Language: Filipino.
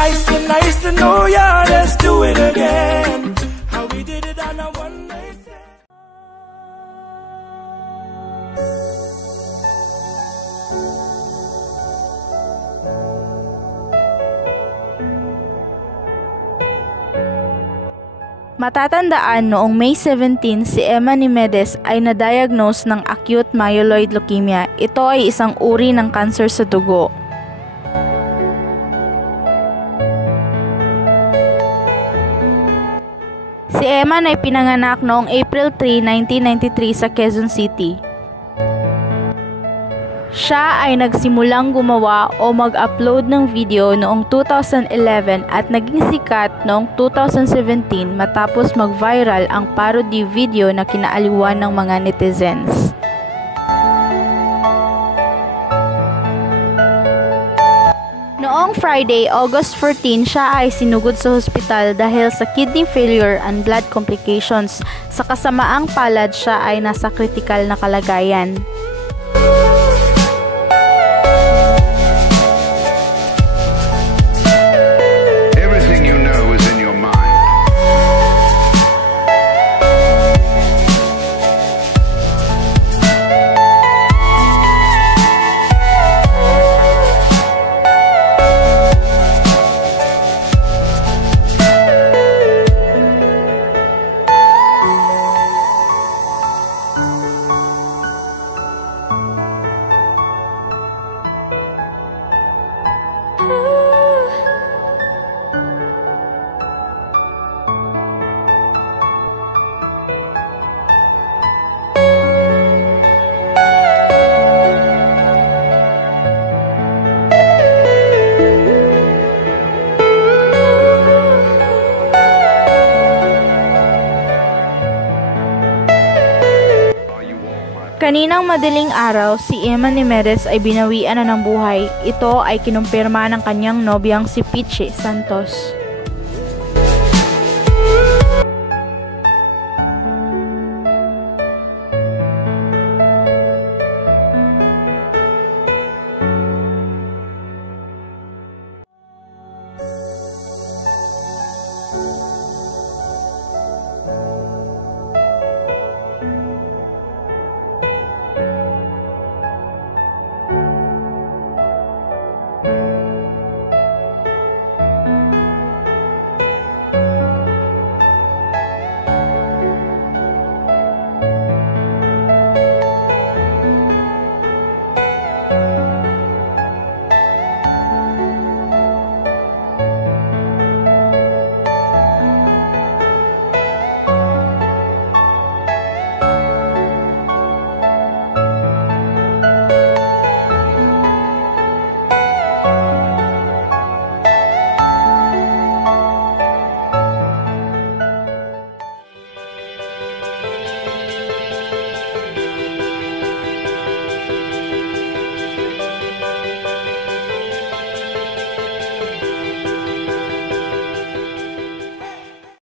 Nice to know ya. Let's do it again. How we did it on a one night stand. Matatandaan noong May 17, si Emma Nimedes ay na-diagnose ng acute myeloid leukemia. Ito ay isang uri ng kanser sa dugo. Si Emma ay pinanganak noong April 3, 1993 sa Quezon City. Siya ay nagsimulang gumawa o mag-upload ng video noong 2011 at naging sikat noong 2017 matapos mag-viral ang parody video na kinaaliwan ng mga netizens. Noong Friday, August 14, siya ay sinugod sa hospital dahil sa kidney failure and blood complications. Sa kasamaang palad, siya ay nasa kritikal na kalagayan. Kaninang madaling araw, si Emma Nimedes ay binawian na ng buhay. Ito ay kinumpirma ng kanyang nobyang si Pichi Santos.